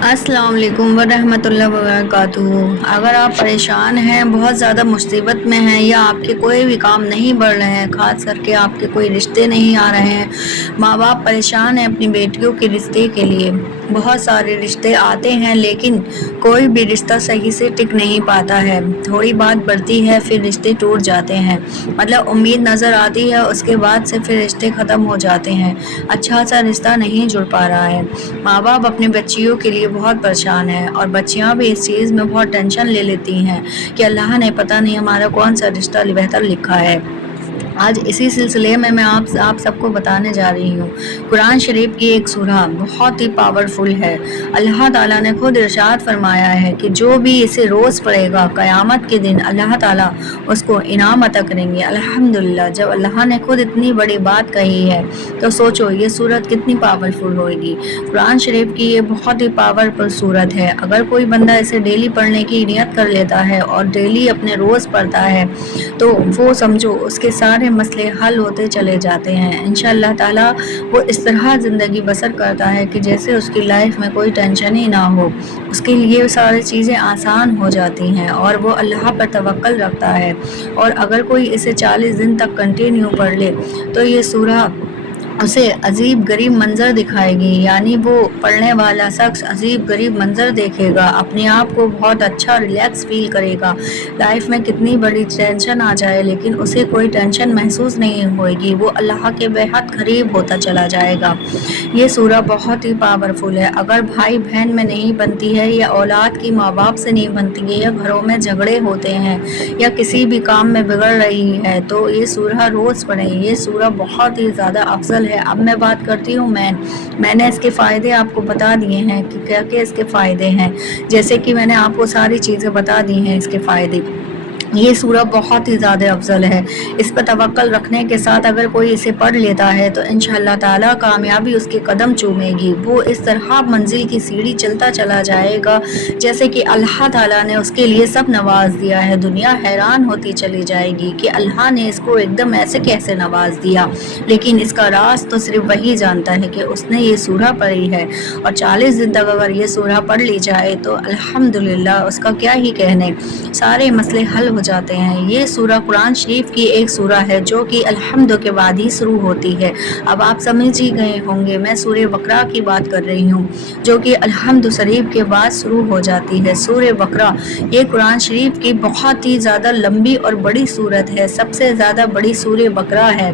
अस्सलाम वालेकुम वरहमतुल्लाहि वबरकातुहू। अगर आप परेशान हैं, बहुत ज़्यादा मुसीबत में हैं या आपके कोई भी काम नहीं बढ़ रहे हैं, ख़ास करके आपके कोई रिश्ते नहीं आ रहे हैं, माँ बाप परेशान हैं अपनी बेटियों के रिश्ते के लिए। बहुत सारे रिश्ते आते हैं लेकिन कोई भी रिश्ता सही से टिक नहीं पाता है। थोड़ी बात बढ़ती है फिर रिश्ते टूट जाते हैं। मतलब उम्मीद नज़र आती है, उसके बाद से फिर रिश्ते ख़त्म हो जाते हैं। अच्छा सा रिश्ता नहीं जुड़ पा रहा है। माँ बाप अपनी बच्चियों के लिए बहुत परेशान हैं और बच्चियाँ भी इस चीज़ में बहुत टेंशन ले लेती हैं कि अल्लाह ने पता नहीं हमारा कौन सा रिश्ता बेहतर लिखा है। आज इसी सिलसिले में मैं आप सबको बताने जा रही हूँ। कुरान शरीफ की एक सूरा बहुत ही पावरफुल है। अल्लाह ताला ने खुद इरशाद फरमाया है कि जो भी इसे रोज़ पढ़ेगा क़यामत के दिन अल्लाह ताला उसको इनाम अता करेंगे। अल्हम्दुलिल्लाह, जब अल्लाह ने खुद इतनी बड़ी बात कही है तो सोचो ये सूरत कितनी पावरफुल होगी। कुरान शरीफ की ये बहुत ही पावरफुल सूरत है। अगर कोई बंदा इसे डेली पढ़ने की नियत कर लेता है और डेली अपने रोज़ पढ़ता है तो वो समझो उसके सारे मसले हल होते चले जाते हैं। इंशाअल्लाह ताला वो इस तरह ज़िंदगी बसर करता है कि जैसे उसकी लाइफ में कोई टेंशन ही ना हो। उसके लिए सारी चीज़ें आसान हो जाती हैं और वो अल्लाह पर तवक्कल रखता है। और अगर कोई इसे 40 दिन तक कंटिन्यू पढ़ ले तो ये सूरा उसे अजीब गरीब मंजर दिखाएगी, यानी वो पढ़ने वाला शख्स अजीब गरीब मंजर देखेगा, अपने आप को बहुत अच्छा रिलैक्स फील करेगा। लाइफ में कितनी बड़ी टेंशन आ जाए लेकिन उसे कोई टेंशन महसूस नहीं होगी, वो अल्लाह के बेहद करीब होता चला जाएगा। ये सूरा बहुत ही पावरफुल है। अगर भाई बहन में नहीं बनती है या औलाद की माँ बाप से नहीं बनती है या घरों में झगड़े होते हैं या किसी भी काम में बिगड़ रही है तो ये सूरा रोज़ पढ़ें। ये सूरा बहुत ही ज़्यादा अफजल है। अब मैं बात करती हूँ मैंने इसके फ़ायदे आपको बता दिए हैं कि क्या क्या इसके फ़ायदे हैं। जैसे कि मैंने आपको सारी चीज़ें बता दी हैं इसके फ़ायदे। ये सूरा बहुत ही ज़्यादा अफजल है। इस पर तवक्कल रखने के साथ अगर कोई इसे पढ़ लेता है तो इंशाअल्लाह ताला कामयाबी उसके कदम चूमेगी। वो इस तरह मंजिल की सीढ़ी चलता चला जाएगा जैसे कि अल्लाह ताला ने उसके लिए सब नवाज दिया है। दुनिया हैरान होती चली जाएगी कि अल्लाह ने इसको एकदम ऐसे कैसे नवाज दिया, लेकिन इसका राज तो सिर्फ वही जानता है कि उसने ये सूरा पढ़ी है। और 40 दिन तक अगर ये सूरा पढ़ ली जाए तो अल्हम्दुलिल्लाह उसका क्या ही कहने, सारे मसले हल हो जाते हैं। ये सूरा कुरान शरीफ की एक सूरा है जो कि अल्हम्द के बाद ही शुरू होती है। अब आप समझ ही गए होंगे मैं सूरे बकरा की बात कर रही हूँ जो कि अल्हम्द शरीफ के बाद शुरू हो जाती है। सूरे बकरा ये कुरान शरीफ की बहुत ही ज़्यादा लंबी और बड़ी सूरत है, सबसे ज़्यादा बड़ी सूरे बकरा है,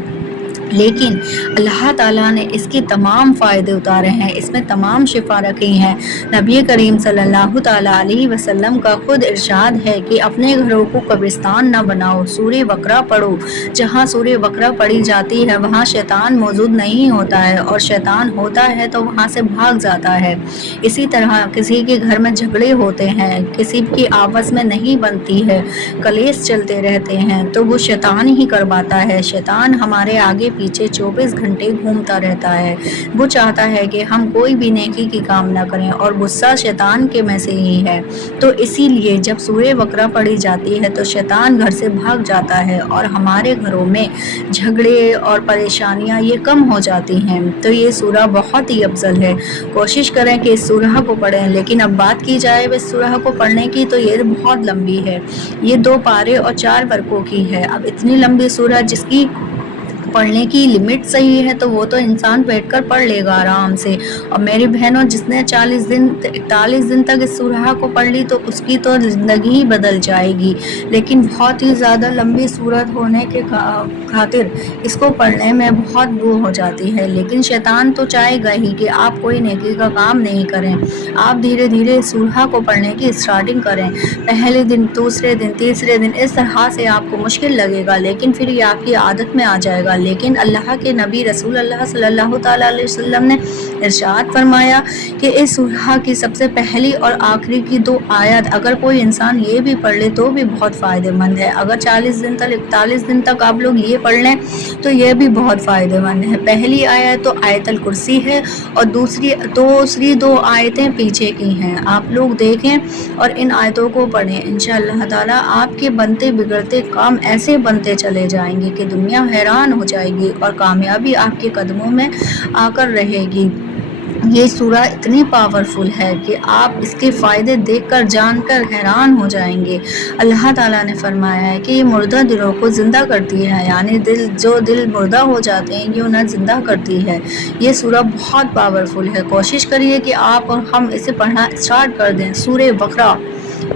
लेकिन अल्लाह ताला ने इसके तमाम फ़ायदे उतारे हैं, इसमें तमाम शिफा रखी हैं। नबी करीम सल्लल्लाहु ताला अलैहि वसल्लम का खुद इरशाद है कि अपने घरों को कब्रिस्तान न बनाओ, सूरे बकरा पढ़ो। जहाँ सूरे बकरा पढ़ी जाती है वहाँ शैतान मौजूद नहीं होता है और शैतान होता है तो वहाँ से भाग जाता है। इसी तरह किसी के घर में झगड़े होते हैं, किसी की आपस में नहीं बनती है, कलेश चलते रहते हैं तो वो शैतान ही करवाता है। शैतान हमारे आगे पीछे 24 घंटे घूमता रहता है। वो चाहता है कि हम कोई भी नेकी की काम ना करें और गुस्सा शैतान के में से ही है। तो इसीलिए जब सूरे बकरा पढ़ी जाती है तो शैतान घर से भाग जाता है और हमारे घरों में झगड़े और परेशानियां ये कम हो जाती हैं। तो ये सूरा बहुत ही अफजल है। कोशिश करें कि इस सूरा को पढ़ें। लेकिन अब बात की जाए इस सूरा को पढ़ने की तो ये बहुत लंबी है। ये 2 पारे और 4 वर्कों की है। अब इतनी लंबी सूरा जिसकी पढ़ने की लिमिट सही है तो वो तो इंसान बैठकर पढ़ लेगा आराम से। और मेरी बहनों जिसने 40 दिन 41 दिन तक इस सूरह को पढ़ ली तो उसकी तो ज़िंदगी ही बदल जाएगी। लेकिन बहुत ही ज़्यादा लंबी सूरत होने के खातिर इसको पढ़ने में बहुत वो हो जाती है। लेकिन शैतान तो चाहेगा ही कि आप कोई नेकी का काम नहीं करें। आप धीरे धीरे इस सूरह को पढ़ने की स्टार्टिंग करें। पहले दिन, दूसरे दिन, तीसरे दिन इस तरह से आपको मुश्किल लगेगा लेकिन फिर ये आपकी आदत में आ जाएगा। लेकिन अल्लाह के नबी रसूल अल्लाह सल्लल्लाहु ताला अलैहि वसल्लम ने इरशाद फरमाया कि इस सूरह की सबसे पहली और आखिरी की 2 आयत अगर कोई इंसान ये भी पढ़ ले तो भी बहुत फ़ायदेमंद है। अगर 40 दिन तक 41 दिन तक आप लोग ये पढ़ लें तो ये भी बहुत फ़ायदेमंद है। पहली आयत तो आयतल कुर्सी है और दूसरी 2 आयतें पीछे की हैं। आप लोग देखें और इन आयतों को पढ़ें। इंशाअल्लाह ताला आपके बनते बिगड़ते काम ऐसे बनते चले जाएंगे कि दुनिया हैरान हो जाएगी और कामयाबी आपके कदमों में आकर रहेगी। یہ سورہ اتنی پاورفل ہے کہ آپ اس کے فائدے دیکھ کر جان کر حیران ہو جائیں گے۔ اللہ تعالیٰ نے فرمایا ہے کہ یہ مردہ دلوں کو زندہ کرتی ہے، یعنی جو دل مردہ ہو جاتے ہیں یہ انہیں زندہ کرتی ہے۔ یہ سورہ بہت پاورفل ہے، کوشش کریے کہ آپ اور ہم اسے پڑھنا اسٹارٹ کر دیں۔ سورہ بقرہ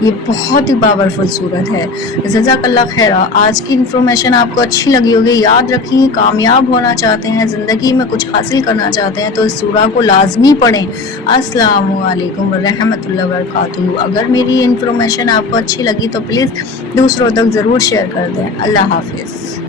یہ بہت ہی پاورفل سورت ہے۔ جزاک اللہ خیر۔ آج کی انفارمیشن آپ کو اچھی لگی ہوگی۔ یاد رکھیں، کامیاب ہونا چاہتے ہیں، زندگی میں کچھ حاصل کرنا چاہتے ہیں تو اس سورہ کو لازمی پڑھیں۔ السلام علیکم ورحمۃ اللہ وبرکاتہ۔ اگر میری انفارمیشن آپ کو اچھی لگی تو پلیز دوسروں تک ضرور شیئر کر دیں۔ اللہ حافظ۔